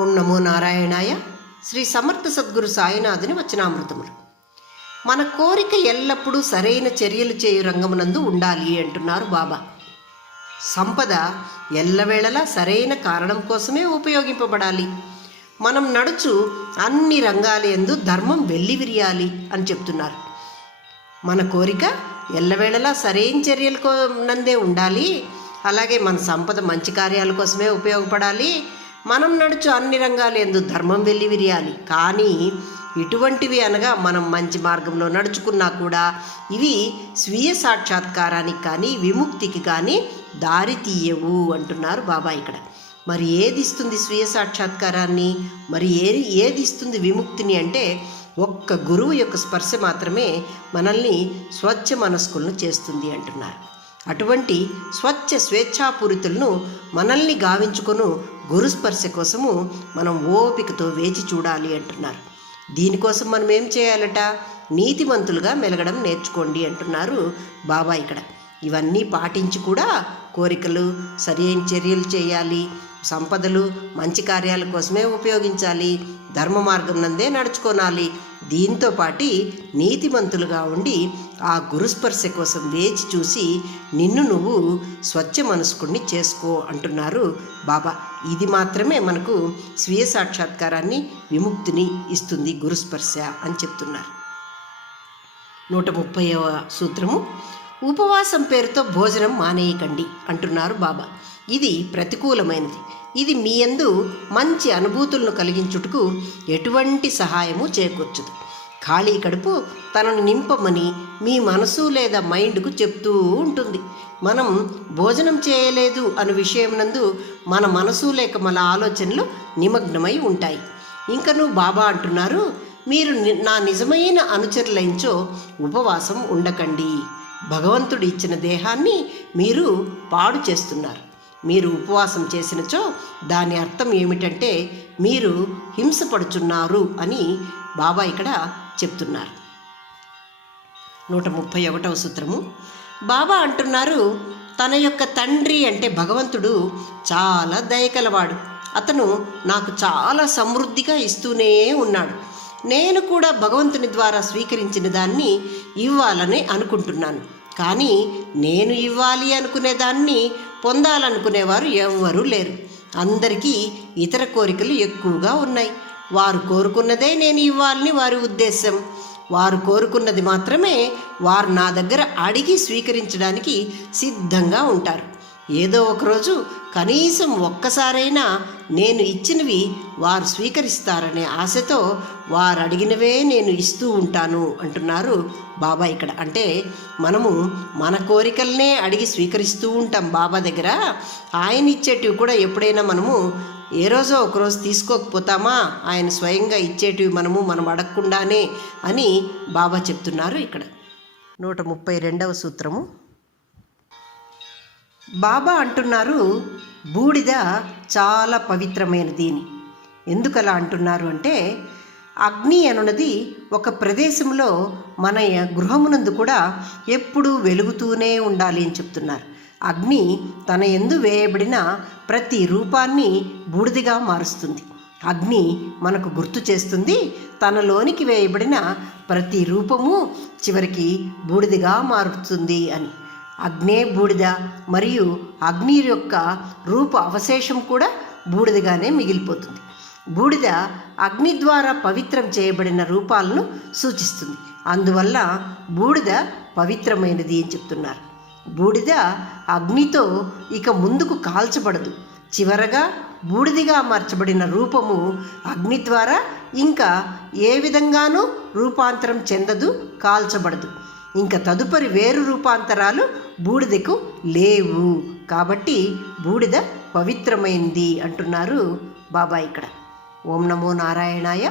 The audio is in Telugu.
ఓం నమో నారాయణాయ. శ్రీ సమర్థ సద్గురు సాయినాథుని వచనామృతములు. మన కోరిక ఎల్లప్పుడూ సరైన చర్యలు చేయు రంగమునందు ఉండాలి అంటున్నారు బాబా. సంపద ఎల్లవేళలా సరైన కారణం కోసమే ఉపయోగింపబడాలి. మనం నడుచు అన్ని రంగాల యందు ధర్మం వెల్లివిరియాలి అని చెప్తున్నారు. మన కోరిక ఎల్లవేళలా సరైన చర్యల నందే ఉండాలి. అలాగే మన సంపద మంచి కార్యాల కోసమే ఉపయోగపడాలి. మనం నడుచు అన్ని రంగాల యందు ధర్మం వెల్లివిరియాలి. కానీ ఇటువంటివి అనగా మనం మంచి మార్గంలో నడుచుకున్నా కూడా ఇవి స్వీయ సాక్షాత్కారానికి కానీ విముక్తికి కానీ దారి తీయవు అంటున్నారు బాబా ఇక్కడ. మరి ఏది ఇస్తుంది స్వీయ సాక్షాత్కారాన్ని, మరి ఏది ఇస్తుంది విముక్తిని అంటే ఒక్క గురువు యొక్క స్పర్శ మాత్రమే మనల్ని స్వచ్ఛ మనస్కులను చేస్తుంది అంటున్నారు. అటువంటి స్వచ్ఛ స్వేచ్ఛాపూరితులను మనల్ని గావించుకొను గురుస్పర్శ కోసము మనం ఓపికతో వేచి చూడాలి అంటున్నారు. దీనికోసం మనం ఏం చేయాలట? నీతిమంతులుగా మెలగడం నేర్చుకోండి అంటున్నారు బాబా ఇక్కడ. ఇవన్నీ పాటించి కూడా కోరికలు సరైన చర్యలు చేయాలి, సంపదలు మంచి కార్యాల కోసమే ఉపయోగించాలి, ధర్మ మార్గం నందే నడుచుకోనాలి. దీంతో పాటి నీతిమంతులుగా ఉండి ఆ గురుస్పర్శ కోసం వేచి చూసి నిన్ను నువ్వు స్వచ్ఛ మనస్కుడిని చేసుకో అంటున్నారు బాబా. ఇది మాత్రమే మనకు స్వీయ సాక్షాత్కారాన్ని విముక్తిని ఇస్తుంది గురుస్పర్శ అని చెప్తున్నారు. 130వ సూత్రము, ఉపవాసం పేరుతో భోజనం మానేయకండి అంటున్నారు బాబా. ఇది ప్రతికూలమైనది. ఇది మీ యందు మంచి అనుభూతులను కలిగించుటకు ఎటువంటి సహాయము చేకూర్చదు. ఖాళీ కడుపు తనను నింపమని మీ మనసు లేదా మైండ్కు చెప్తూ ఉంటుంది. మనం భోజనం చేయలేదు అనే విషయం నందు మన మనసు లేక మన ఆలోచనలు నిమగ్నమై ఉంటాయి. ఇంకను బాబా అంటున్నారు, మీరు నా నిజమైన అనుచరులైంచో ఉపవాసం ఉండకండి. భగవంతుడు ఇచ్చిన దేహాన్ని మీరు పాడు చేస్తున్నారు. మీరు ఉపవాసం చేసినచో దాని అర్థం ఏమిటంటే మీరు హింసపడుచున్నారు అని బాబా ఇక్కడ చెప్తున్నారు. 131వ సూత్రము, బాబా అంటున్నారు, తన యొక్క తండ్రి అంటే భగవంతుడు చాలా దయకలవాడు. అతను నాకు చాలా సమృద్ధిగా ఇస్తూనే ఉన్నాడు. నేను కూడా భగవంతుని ద్వారా స్వీకరించిన దాన్ని ఇవ్వాలని అనుకుంటున్నాను. కానీ నేను ఇవ్వాలి అనుకునేదాన్ని పొందాలనుకునేవారు ఎవ్వరూ లేరు. అందరికీ ఇతర కోరికలు ఎక్కువగా ఉన్నాయి. వారు కోరుకున్నదే నేను ఇవ్వాలని వారి ఉద్దేశం. వారు కోరుకున్నది మాత్రమే వారు నా దగ్గర అడిగి స్వీకరించడానికి సిద్ధంగా ఉంటారు. ఏదో ఒకరోజు కనీసం ఒక్కసారైనా నేను ఇచ్చినవి వారు స్వీకరిస్తారనే ఆశతో వారు అడిగినవే నేను ఇస్తూ ఉంటాను అంటున్నారు బాబా ఇక్కడ. అంటే మనము మన కోరికలనే అడిగి స్వీకరిస్తూ ఉంటాం బాబా దగ్గర. ఆయన ఇచ్చేటివి కూడా ఎప్పుడైనా మనము ఏ రోజో ఒకరోజు తీసుకోకపోతామా? ఆయన స్వయంగా ఇచ్చేటివి మనం అడగకుండానే అని బాబా చెప్తున్నారు ఇక్కడ. 132వ సూత్రము, బాబా అంటున్నారు, బూడిద చాలా పవిత్రమైనది అని. ఎందుకలా అంటున్నారు అంటే అగ్ని అనున్నది ఒక ప్రదేశంలో మన గృహమునందు కూడా ఎప్పుడూ వెలుగుతూనే ఉండాలి అని చెప్తున్నారు. అగ్ని తన యందు వేయబడిన ప్రతి రూపాన్ని బూడిదిగా మారుస్తుంది. అగ్ని మనకు గుర్తు చేస్తుంది తనలోనికి వేయబడిన ప్రతి రూపము చివరికి బూడిదిగా మారుతుంది అని. అగ్నే బూడిద మరియు అగ్ని యొక్క రూప అవశేషం కూడా బూడిదగానే మిగిలిపోతుంది. బూడిద అగ్ని ద్వారా పవిత్రం చేయబడిన రూపాలను సూచిస్తుంది. అందువల్ల బూడిద పవిత్రమైనది అని చెప్తున్నారు. బూడిద అగ్నితో ఇక ముందుకు కాల్చబడదు. చివరగా బూడిదిగా మార్చబడిన రూపము అగ్ని ద్వారా ఇంకా ఏ విధంగానూ రూపాంతరం చెందదు, కాల్చబడదు. ఇంకా తదుపరి వేరు రూపాంతరాలు బూడిదకు లేవు. కాబట్టి బూడిద పవిత్రమైంది అంటున్నారు బాబా ఇక్కడ. ఓం నమో నారాయణాయ.